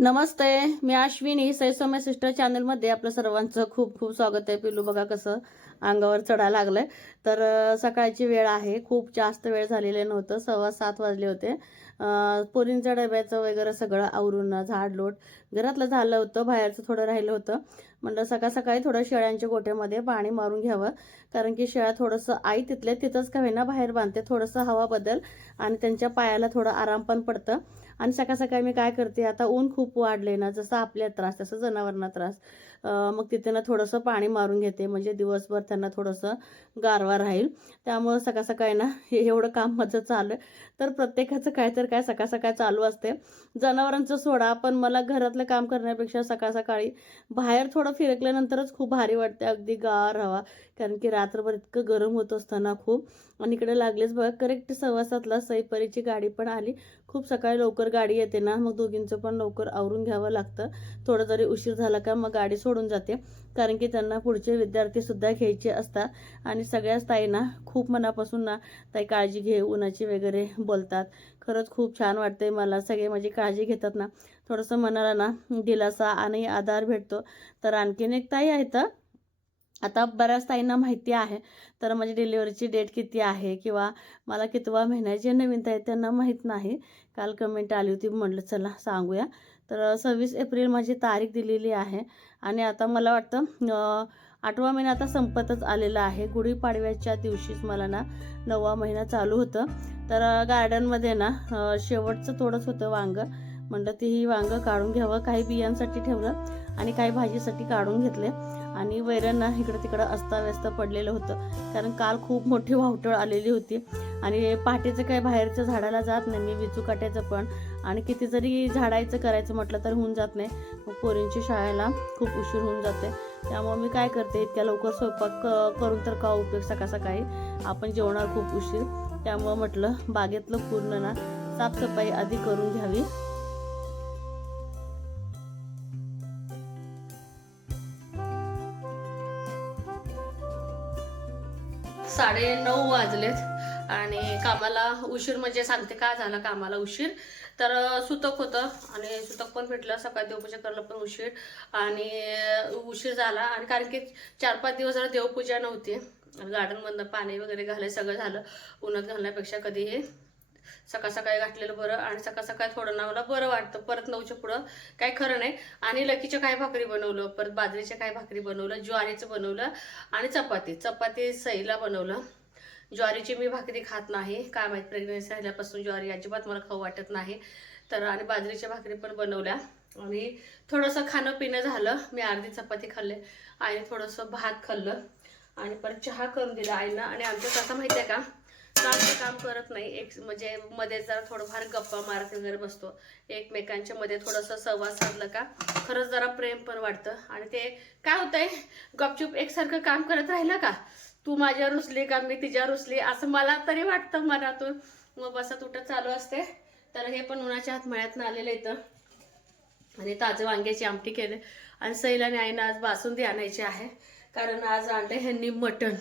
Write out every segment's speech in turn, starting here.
नमस्ते, मी अश्विनी. सई सौम्य सिस्टर चॅनलमध्ये आपलं सर्वांचं खूप खूप स्वागत आहे. पिल्लू बघा कसं अंगावर चढायला लागलंय. तर सकाळची वेळ आहे, खूप जास्त वेळ झालेले नव्हतं, 6:15 वाजले होते. पोरींच्या डब्याचं वगैरे सगळं आवरून झाडलोट घरातलं झालं होतं, बाहेरचं थोडं राहिलं होतं. म्हणलं सकाळ सकाळी थोडं शेळ्यांच्या गोठ्यामध्ये पाणी मारून घ्यावं, कारण की शेळ्या थोडंसं आई तिथल्या तिथंच का होईना बाहेर बांधते, थोडंसं हवा बदल आणि त्यांच्या पायाला थोडं आराम पण पडतं. आणि सकाळ सकाळी मी काय करते, आता ऊन खूप वाढले ना, जसं आपल्या त्रास तसं जनावरांना त्रास. मग तिथे ना थोडंसं पाणी मारून घेते, म्हणजे दिवसभर त्यांना थोडंसं गारवा राहील. त्यामुळं सकाळ सकाळी ना हे एवढं काम माझं चालू आहे. तर प्रत्येकाचं काय तर काय सकाळ सकाळ चालू असते. जनावरांचं सोडा, पण मला घरातलं काम करण्यापेक्षा सकाळ सकाळी बाहेर थोडं फिरकल्यानंतरच खूप भारी वाटते, अगदी गार हवा. कारण की रात्रभर इतकं गरम होत असताना खूप. आणि इकडे लागलेच बघा, करेक्ट 6:15ला सईपरीची गाडी पण आली. खूप सकाळी लवकर गाडी येते ना, मग दोघींचं पण लवकर आवरून घ्यावं लागतं. थोडं जरी उशीर झाला का मग गाडी सोडून जाते, कारण की त्यांना पुढचे विद्यार्थी सुद्धा घ्यायचे असतात. आणि सगळ्याच ताईंना खूप मनापासून ना ताई काळजी घे उन्हाची वगैरे बोलतात. खरंच खूप छान वाटतंय मला, सगळे माझी काळजी घेतात ना, थोडंसं मनाला ना दिलासा आणि आधार भेटतो. तर आणखीन एक ताई आहेत, आता बऱ्याच ताईंना माहिती आहे. तर माझी डिलिव्हरीची डेट किती आहे किंवा मला कितवा महिना आहे, जे नवीन ताई त्यांना माहीत नाही. काल कमेंट आली होती, म्हटलं चला सांगूया. तर 26 एप्रिल माझी तारीख दिलेली आहे. आणि आता मला वाटतं 8वा महिना आता संपतच आलेला आहे. गुढीपाडव्याच्या दिवशीच मला ना 9वा महिना चालू होतं. तर गार्डनमध्ये ना शेवटचं थोडंच होतं वांगं. म्हटलं तेही वांगं काढून घ्यावं, काही बियांसाठी ठेवलं आणि काही भाजीसाठी काढून घेतले. आणि वैरण ना इकडं तिकडं अस्ताव्यस्त पडलेलं होतं, कारण काल खूप मोठी वावटळ आलेली होती. आणि पहाटेचं काय बाहेरच्या झाडाला जात नाही मी, विचू काट्याचं पण. आणि किती जरी झाडायचं करायचं म्हटलं तर होऊन जात नाही. मग पोरींची शाळेला खूप उशीर होऊन जाते. त्यामुळे मी काय करते, इतक्या लवकर स्वयंपाक करून तर का उपयोग, सकाळ सकाळी आपण जेवणार खूप उशीर. त्यामुळं म्हटलं बागेतलं पूर्ण ना साफसफाई आधी करून घ्यावी. 9:30 वाजलेत आणि कामाला उशीर, म्हणजे सांगते का झाला कामाला उशीर. तर सुतक होतं आणि सुतक पण भेटलं, सकाळी देवपूजा करायला पण उशीर. आणि उशीर झाला, आणि कारण की 4-5 दिवस जरा देवपूजा नव्हती. गार्डनमधनं पाणी वगैरे घालायला सगळं झालं. उन्हात घालण्यापेक्षा कधी हे सकाळ सकाळी घातलेलं बरं. आणि सकाळ सकाळी थोडं ना मला बरं वाटतं. परत 9च्या पुढं काही खरं नाही. आणि लकीच्या काय भाकरी बनवलं, परत बाजरीच्या काय भाकरी बनवलं, ज्वारीचं बनवलं आणि चपाती सईला बनवलं. ज्वारीची मी भाकरी खात नाही, काय माहीत प्रेग्नन्सी राहिल्यापासून ज्वारी अजिबात मला खाऊ वाटत नाही. तर आणि बाजरीच्या भाकरी पण बनवल्या. आणि थोडंसं खाणं पिणं झालं. मी अर्धी चपाती खाल्ले आणि थोडंसं भात खाल्लं आणि परत चहा करून दिला आईला. आणि आमच्यात असं माहिती आहे का, चांगलं काम करत नाही, एक म्हणजे मध्ये जरा थोडंफार गप्पा मारत वगैरे बसतो. एकमेकांच्या मध्ये थोडंसं संवाद साधलं का खरंच जरा प्रेम पण वाटतं. आणि ते काय होतंय, गपचूप एकसारखं काम करत राहिलं का, तू माझ्या रुसली का मी तिच्या रुसली, असं मला तरी वाटतं मनातून. मग बसत उठत चालू असते. तर हे पण उन्हाच्या हात मळ्यातनं आलेलं इथं. आणि ताजं वांग्याची आमटी केले. आणि सैल आणि आईनं आज बासुंदी आणायची आहे, कारण आज आणले ह्यांनी मटण.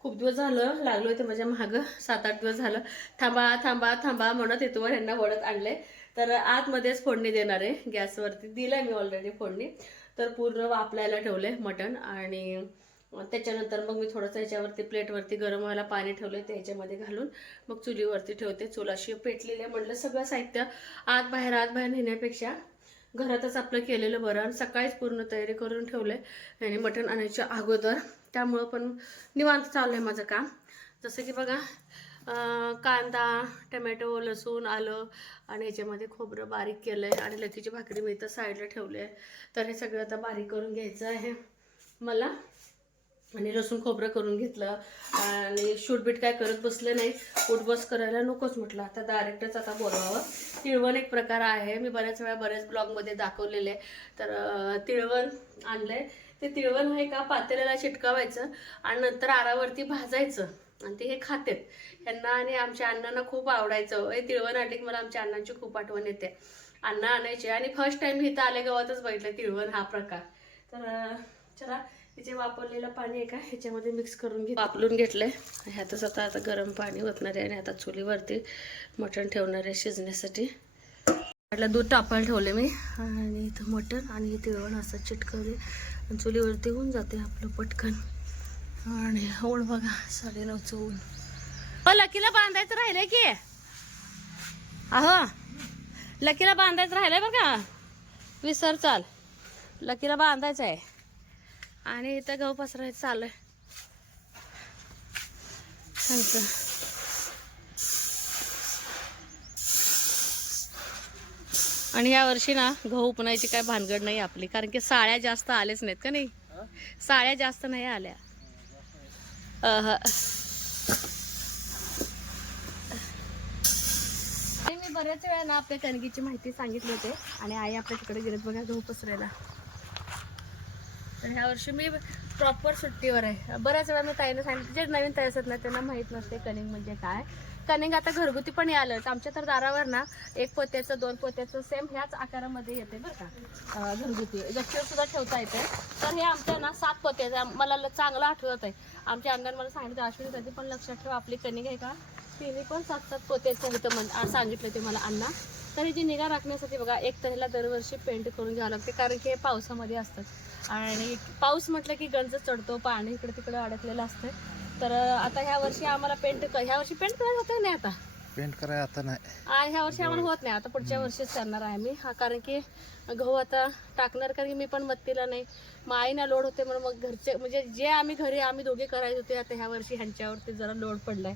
खूप दिवस झालं लागलो होते माझ्या मागं, 7-8 दिवस झालं थांबा थांबा थांबा म्हणत येतो, ह्यांना वडत आणले. तर आतमध्येच फोडणी देणार आहे, गॅसवरती दिलं मी ऑलरेडी फोडणी. तर पूर्ण वापलायला ठेवले मटण. आणि त्याच्यानंतर मग मी थोडंसं ह्याच्यावरती प्लेटवरती गरम व्हायला पाणी ठेवलं, ते ह्याच्यामध्ये घालून मग चुलीवरती ठेवते. चूल अशी पेटलेली आहे. म्हटलं सगळं साहित्य आत बाहेर नेण्यापेक्षा घरातच आपलं केलेलं बरं. आणि सकाळीच पूर्ण तयारी करून ठेवले आणि मटण आणायच्या अगोदर. त्यामुळं पण निवांत चालू आहे माझं काम. जसं की बघा, कांदा, टमॅटो, लसूण, आलं आणि ह्याच्यामध्ये खोबरं बारीक केलं आहे. आणि लकीची भाकरी मी इथं साईडला ठेवली आहे. तर हे सगळं आता बारीक करून घ्यायचं आहे मला. आणि लसूण खोबरं करून घेतलं. आणि शूटबीट काय करत बसले नाही, उठबस करायला नकोच म्हटलं, आता डायरेक्टच आता बोलवावं. तिळवण एक प्रकार आहे, मी बऱ्याच वेळा बऱ्याच ब्लॉगमध्ये दाखवलेले. तर तिळवण आणलंय. ते तिळवण आहे का पातेल्याला चिटकावायचं आणि नंतर आरावरती भाजायचं, आणि ते हे खातेत. ह्यांना आणि आमच्या अण्णांना खूप आवडायचं. हे तिळवण आणले की मला आमच्या अण्णांची खूप आठवण येते. अण्णा आणायचे. आणि फर्स्ट टाइम इथं आले गावातच बघितलं तिळवण हा प्रकार. तर चला, तिचे वापरलेलं पाणी आहे का ह्याच्यामध्ये मिक्स करून वापरून घेतलंय. ह्यातच आता गरम पाणी ओतणार आहे. आणि आता चुलीवरती मटण ठेवणार आहे शिजण्यासाठी. म्हटलं दूध तापायला ठेवले मी आणि इथं मटण आणि इथे वळण असं चिटकवले आणि चुलीवरती होऊन जाते आपलं पटकन. आणि ऊन बघा 9:30 ऊन. लकीला बांधायचं राहिलंय की अहो लकीला बांधायचं राहिलंय बरं का. विसर चाल लकीला बांधायचं आहे. आणि इथं गहू पसरायचं चालू आहे आणि या वर्षी ना गहू उपणायची काय भानगड नाही आपली, कारण की साळ्या जास्त आलेच नाहीत का नाही. साळ्या जास्त नाही आल्या. मी बऱ्याच वेळा ना आपल्या कणगीची माहिती सांगितली होते आणि आई आपल्या तिकडे गेलेत बघा गहू पसरायला. तर ह्या वर्षी मी प्रॉपर सुट्टीवर आहे. बऱ्याच वेळा मी ताईने सांगितलं, जे नवीन ताई असतात ना त्यांना माहीत नसते कणिंग म्हणजे काय. कणिंग आता घरगुती पण आलं तर आमच्या तर दारावर ना 1 पोत्याचं 2 पोत्याचं सेम ह्याच आकारामध्ये येते बरं का. घरगुती गच्चीवर सुद्धा ठेवता येते. तर हे आमच्या ना 7 पोत्याचं मला चांगलं आठवत आहे. आमच्या अंगाने मला सांगितलं अश्विनी कधी पण लक्षात ठेवा आपली कणिंग आहे का तिने पण 7-7 पोत्याचं होतं सांगितलं ते मला अण्णा. तर ही जी निगा राखण्यासाठी बघा एक तर ह्याला दरवर्षी पेंट करून घ्यावं लागते, कारण की हे पावसामध्ये असतात आणि पाऊस म्हटलं की गंज चढतो, पाणी इकडे तिकडे अडकलेलं असतं. तर आता ह्या वर्षी आम्हाला ह्या वर्षी पेंट करायला होतं नाही. आता पेंट करायला आता नाही, ह्या वर्षी आम्हाला होत नाही. आता पुढच्या वर्षीच करणार आहे आम्ही. कारण की गहू आता टाकणार, कारण की मी पण मत्तीला नाही, मग आईना लोड होते म्हणून मग घरचे म्हणजे जे आम्ही घरी आम्ही दोघे करायचे होते आता ह्या वर्षी ह्यांच्यावरती जरा लोड पडलाय.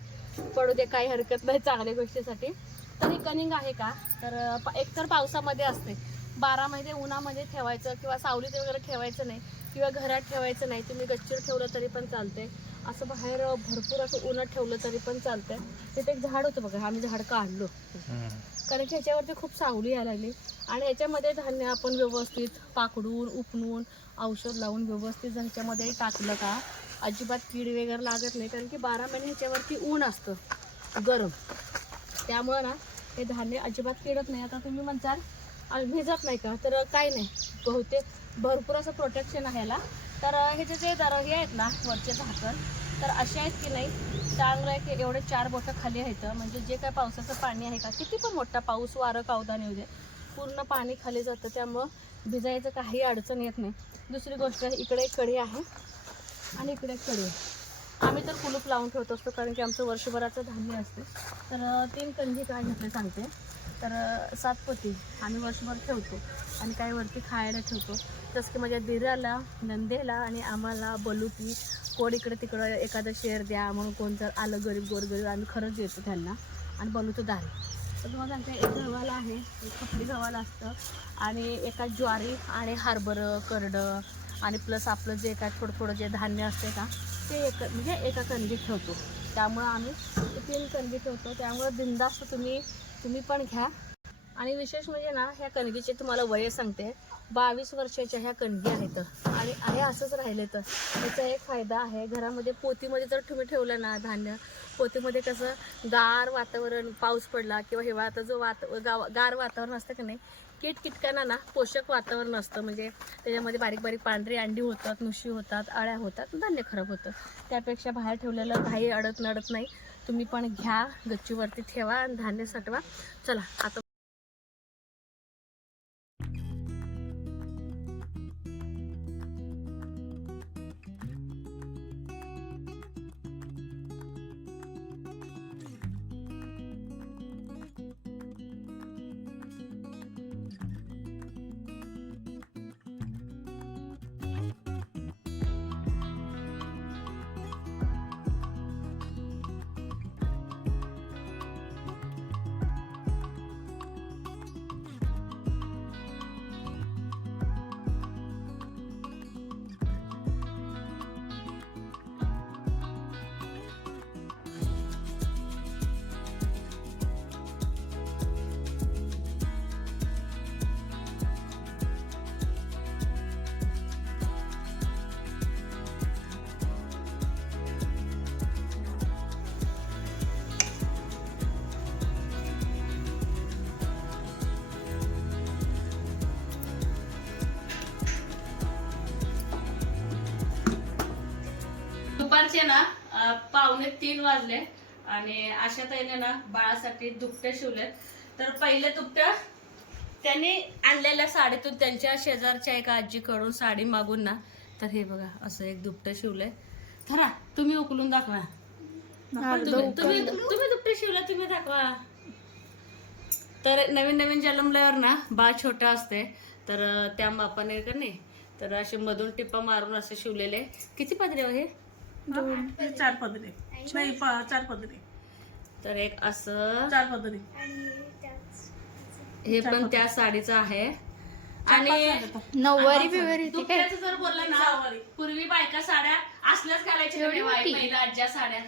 पडू दे, काही हरकत नाही, चांगल्या गोष्टीसाठी. तर ही कनिंग आहे का तर एकतर पावसामध्ये असते, 12 महिने उन्हामध्ये ठेवायचं किंवा सावलीत वगैरे ठेवायचं नाही किंवा घरात ठेवायचं नाही. तुम्ही गच्चीवर ठेवलं तरी पण चालते, असं बाहेर भरपूर असं उन्हात ठेवलं तरी पण चालतंय. तिथे एक झाड होतं बघा, आम्ही झाड काढलो कारण की ह्याच्यावरती खूप सावली यायला लागली आणि ह्याच्यामध्ये धान्य आपण व्यवस्थित पाकडून उपणून औषध लावून व्यवस्थित जर ह्याच्यामध्ये टाकलं का अजिबात कीड वगैरे लागत नाही. कारण की 12 महिने ह्याच्यावरती ऊन असतं गरम, त्यामुळं ना हे धान्य अजिबात किडत नाही. आता तुम्ही म्हणताल भिजत नाही का, तर काही नाही, बहुतेक भरपूर असं प्रोटेक्शन आहे याला. तर ह्याचे जे हे आहेत ना वरचे झाकण तर असे आहेत की नाही, चांगलं आहे की एवढे 4 बोटं खाली आहेत. म्हणजे जे काय पावसाचं पाणी आहे का, किती पण मोठा पाऊस वारं कावदान येऊ दे, पूर्ण पाणी खाली जातं, त्यामुळं भिजायचं काही अडचण येत नाही. दुसरी गोष्ट इकडे एक कडी आहे आणि इकडे एक कडी आहे. आम्ही तर कुलूप लावून ठेवत असतो, कारण की आमचं वर्षभराचं धान्य असते. तर 3 कणगी काय घेतले सांगते, तर 7 पोती आम्ही वर्षभर ठेवतो आणि काही वरती खायला ठेवतो. जसं की माझ्या दिराला, नंदेला आणि आम्हाला बलुती, कोण इकडे तिकडं एखादं शेअर द्या म्हणून कोण जर आलं गरीब गोरगरीब आम्ही खरंच देतो त्यांना. आणि बलुतं दाल तर तुम्हाला सांगते, एक गव्हाला आहे, एक खपली गव्हाला असतं आणि एका ज्वारी आणि हरभरं करडं आणि प्लस आपलं जे काय थोडं थोडं जे धान्य असते का ते म्हणजे एका कणगीत ठेवतो. त्यामुळं आम्ही 3 कणगी ठेवतो. त्यामुळं बिनधास्त तुम्ही पण घ्या. आणि विशेष म्हणजे ना ह्या कणगीचे तुम्हाला वय सांगते, 22 वर्षाच्या ह्या कणगी आहेत आणि आहे असंच राहिले. तर त्याचा एक फायदा आहे, घरामध्ये पोतीमध्ये जर तुम्ही ठेवलं ना धान्य, पोतीमध्ये कसं गार वातावरण, पाऊस पडला किंवा हिवाळ्यात जो गार वातावरण असतं की नाही, कीटकांना ना पोषक वातावरण असतं. म्हणजे त्याच्यामध्ये बारीक बारीक पांढरी अंडी होतात, नुशी होतात, अळ्या होतात, धान्य खराब होतं. त्यापेक्षा बाहेर ठेवलेलं काही अडत नडत नाही. तुम्ही पण घ्या, गच्चीवरती ठेवा आणि धान्य साठवा. चला आता दुपारचे ना 2:45 वाजले आणि आशा ताईने ना बाळासाठी दुपट्या शिवलेत. तर पहिले दुपट्या त्यांनी आणलेल्या साडीतून त्यांच्या शेजारच्या एका आजीकडून साडी मागून ना, तर हे बघा असं एक दुपटं शिवलंय. धरा तुम्ही उकलून दाखवा. तुम्ही दुपटं शिवलं, तुम्ही दाखवा. तर नवीन नवीन जन्मल्यावर ना बाळ छोटा असते, तर त्या मापाने का नाही, तर असे मधून टिप्पा मारून असे शिवलेले. किती पदरी आहे? 4 पदरी नाही, 4 पदरी. तर एक असं 4 पदरी. हे पण त्या साडीचं आहे. आणि नऊवारी बिवारी दुपट्याचं जर बोललं ना, पूर्वी बायका साड्या असल्याच घालायच्या, पहिल्या आज्या साड्या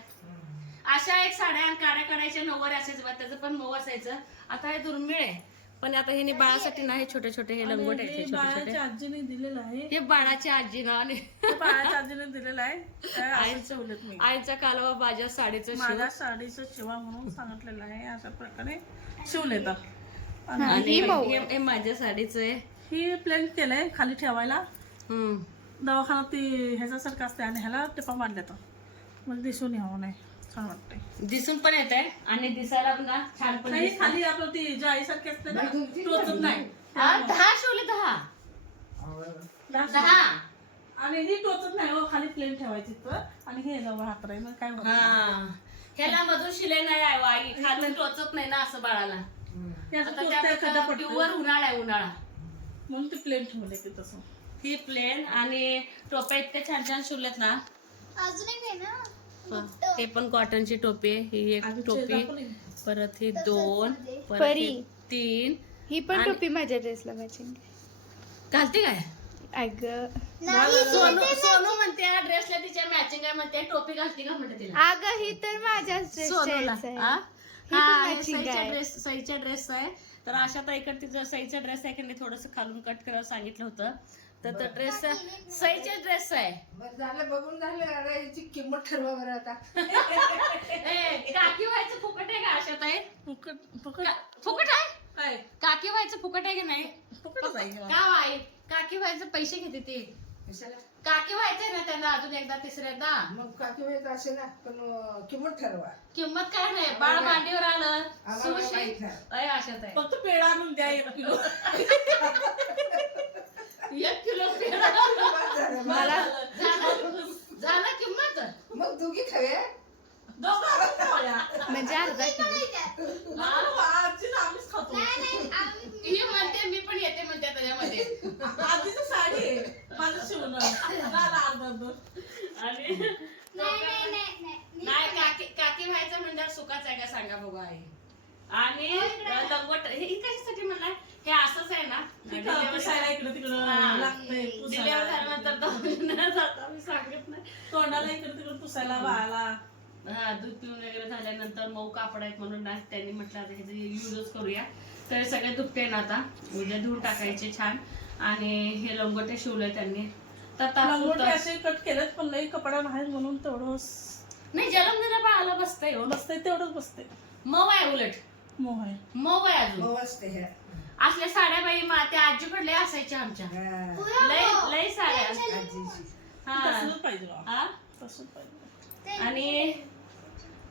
अशा एक साड्या काड्या काढायच्या, नऊवारी असायचं, त्याचं पण मऊ असायचं. आता हे दुर्मिळ आहे, पण आता हे बाळासाठी ना हे छोटे छोटे हे लंगोट आहे, छोटे छोटे आजीने दिलेलं आहे. हे बाळाच्या आजीनं आणि बाळाच्या आजीने दिलेलं आहे. आईचा कालवा माझ्या साडीचं माझ्या साडीचं शिवा म्हणून सांगितलेलं आहे. अशा प्रकारे शिवलेत. आणि हे माझ्या साडीचं आहे. ही प्लेन केलंय खाली ठेवायला. दवाखान्यात ती ह्याच्यासारखं असते आणि ह्याला टिपा मारल्या तर मग दिसून यावं नाही, छान वाटतंय. दिसून पण येत आहे आणि दिसायला पण ना छान पण नाही, खाली आपलं ती जाईसारखी असते ना, टोचत नाही. 10 शिवले 10 आणि ही टोचत नाही हो, खाली प्लेन ठेवायची तर. आणि हे जवळ हात राहील काय होत नाही. ह्याला मधून शिलाई नाही आहे, आई खालून टोचत नाही ना असं बाळाला. प्युअर उन्हाळा आहे, उन्हाळा म्हणून ते प्लेन ठेवले की तसं. ही प्लेन आणि टोप्या इतक्या छान छान शिवल्यात ना. अजून एक आहे ना, हे पण कॉटनची टोपी, ही एक टोपी, परत ही 2, परत परी. ही 3. ही पण टोपी माझ्या ड्रेसला मॅचिंग घालते काय? सोनू म्हणते ड्रेसला तिच्या मॅचिंग आहे म्हणते, टोपी घालते का म्हणते तिला. अगं ही तर माझ्याच सोनूला ड्रेस सईचा ड्रेस आहे. तर अशा ताईकडे तिचा सईचा ड्रेस आहे की नाही, थोडस खालून कट करायला सांगितलं होतं. तर तो ड्रेस सईचा ड्रेस आहे. झालं बघून झालं, याची किंमत ठरवा बरं आता. काकी व्हायचं फुकट आहे का अशा ताई? फुकट फुकट आहे काय? काकी व्हायचं फुकट आहे की नाही? फुकटच आहे. का आहे काकी व्हायचं पैसे घेते ते. कशाला? काकी व्हायचंय ना त्यांना अजून एकदा तिसऱ्यांदा. मग काकी वेळ असे ना, पण किंमत ठरवा. किंमत काय नाही, बाळ मांडीवर आलं आम्हाला सुशी माहित नाही. आशात आहे. फक्त पेढा आणून द्या 1 किलो. 1 किलो पेढा मला झाला किंमत. मग दोघी खावे. म्हणजे अर्धा किलो. आजीला आम्हीच खातो. ही म्हणते मी पण येते म्हणते त्याच्यामध्ये. आजीची साडी आहे माझं शिवणं. आणि नाही काकी व्हायचं म्हणजे सुखाच आहे का सांगा बघू आई. आणि लंगोट हे कशासाठी म्हणलाय? हे असंच आहे ना, पुसायला इकडं तिकडं लागतंय. डिलेवर झाल्यानंतर दवाखान्यात जाता मी सांगत नाही. तोंडाला इकडं तिकडं पुसायला बाळाला. दूध पिऊन वगैरे झाल्यानंतर मऊ कापड आहेत म्हणून ना त्यांनी म्हटलं आता ह्याचं यूजच करूया. तर सगळे दुपटे ना आता उद्या धुवून टाकायचे छान. आणि हे लंगोटे शिवले त्यांनी. लंगोटे असे कट केलेत, पण लई कपडा नाही म्हणून तेवढंच नाही, जन्मलेल्या बाळाला बसतंय हो, बसतंय तेवढंच बसते. मऊ आहे, उलट मोह आहे. मऊ आहे अजून. हो असते ह्या. असल्या साड्या बाई त्या आजीकडे असायच्या आमच्या. लय साड्या. आजीची. तसंच पाहिजे बा. हा तसंच पाहिजे. आणि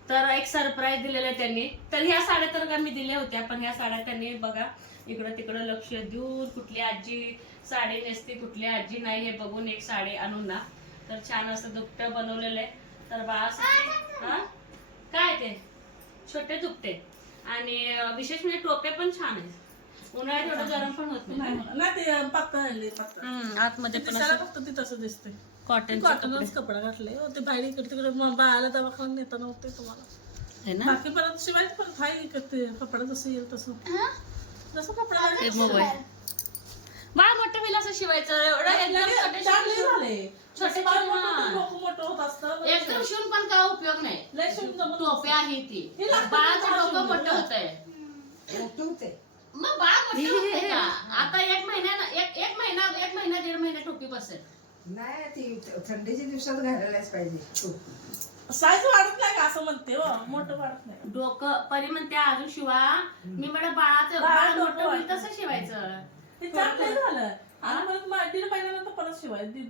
तर एक सरप्राईज दिलेलं आहे त्यांनी. तर ह्या साड्या तर का मी दिल्या होत्या, पण ह्या साड्या त्यांनी बघा इकडं तिकडं लक्ष देऊन कुठली आजी साडी नेसते कुठली आजी नाही हे बघून एक साडी आणून ना, तर छान असं दुपटं बनवलेलं आहे. तर बाळासाठी हा काय ते छोटे दुपटे. आणि विशेष म्हणजे टोपे पण छान आहेत. उन्हाळ्यात एवढं गरम पण होत नाही. नाही ते पातळ आतमध्ये पण फक्त ते तसं दिसते. कॉटनचे कॉटनच कपडा घातले. ते बाहेर इकडे तिकडे बाळाला दवाखान्यात नेता नव्हते तुम्हाला. आहे ना. बाकी परत शिवायचं परत हाय ते कपडा जसं येईल तसं जसं कपडा बाळ मोठं होईल असं शिवायचं. एवढं छोटे मोठं होत असतं. एकदम शिवून पण काय उपयोग नाही. लय शिवून जमत टोपी आहे ती. बाळाचं डोकं मोठं होतंय. मोठं होते. मग बाळ मोठं होतंय का? आता एक महिना 1.5 महिना टोपी बसेल. नाही, ती थंडीच्या दिवसात घालायलाच पाहिजे. साईज वाढत नाही का असं म्हणते हो, मोठं वाढत नाही. डोकं परी म्हणते अजून शिवा. मी म्हणलं बाळाचं बाळ मोठं होईल तसं शिवायचं. ते चांगलं झालं. आणि परत 1.5 महिन्यानंतर परत शिवायचं.